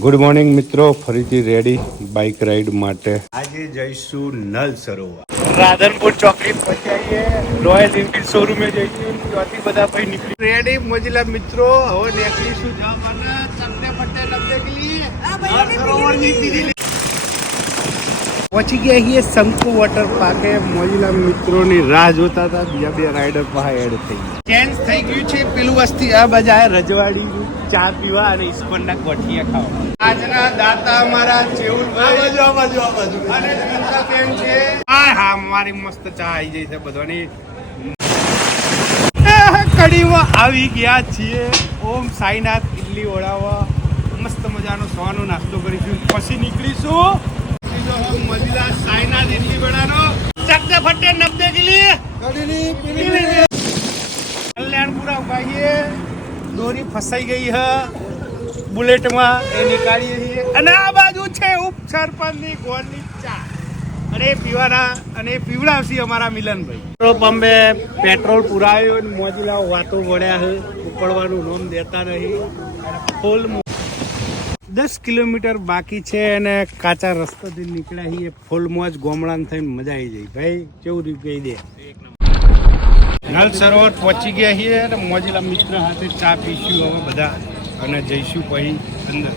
Good morning મિત્રો, ફરીથી ready bike ride માટે. આજે જઈશું નલ સરોવર. રાધનપુર ચોકડી પહોંચાઈએ, રોયલ એનફિલ્ડ શોરૂમે જઈશું, ત્યાંથી બધા ભાઈ નીકળી રેડી મોજીલા મિત્રો. હવે નીકળીશું જવાના ચંદે પટ્ટે લંબે કે લીએ સરોવરની પીધી. પહોંચી ગયા છીએ શંકુ વોટર પાર્કે. મોજીલા મિત્રોની રાહ જોતા હતા, બીજા બે રાઇડર પાસે એડ થઈ ગયા. ચેન્જ થઈ ગયું છે. પેલું વસ્તી આ બજાય રજવાડી ચા પીવા અને ઈસ્કોનના ગોઠિયા ખાવા. આજના દાતા અમારા ચેઉલભાઈ આ બાજુ અને ચિંતાબેન છે. હા મારી મસ્ત ચા આવી જઈ છે બધાની. કડીમાં આવી ગયા છીએ. ઓમ સાઈનાથ ઇડલી ઓળાવા મસ્ત મજાનો સવાનો નાસ્તો કરીશું, પછી નીકળીશું મજલા સાઈનાથ ઇડલી વડાનો ચકતે ફટ્ટે નબદે કિલી કડીની કલ્યાણપુરા ઉભાઈએ. દોરી ફસાઈ ગઈ હે બુલેટમાં, એ નીકાળીએ છીએ. અને આ બાજુ છે ઉપ સરપંચની ગોળની ચા અને પીવાના અને પીવડાવશી અમારા મિલનભાઈ. પેટ્રોલ પંપે પેટ્રોલ પુરાયું, મોજીલા વાતો વળ્યા છે, ઉપડવાનું નોમ દેતા નહીં. ફૂલ 10 કિલોમીટર બાકી છે અને કાચા રસ્તાથી નીકળ્યા છીએ. ફૂલ મોજ ગોમડાને થઈને મજા આવી જાય ભાઈ. કેવું રહ્યું કહી દે. નલ સરોવર પહોંચી ગયા છીએ અને મોજીલા મિત્ર સાથે ચા પીશું હવે બધા અને જઈશું પછી અંદર.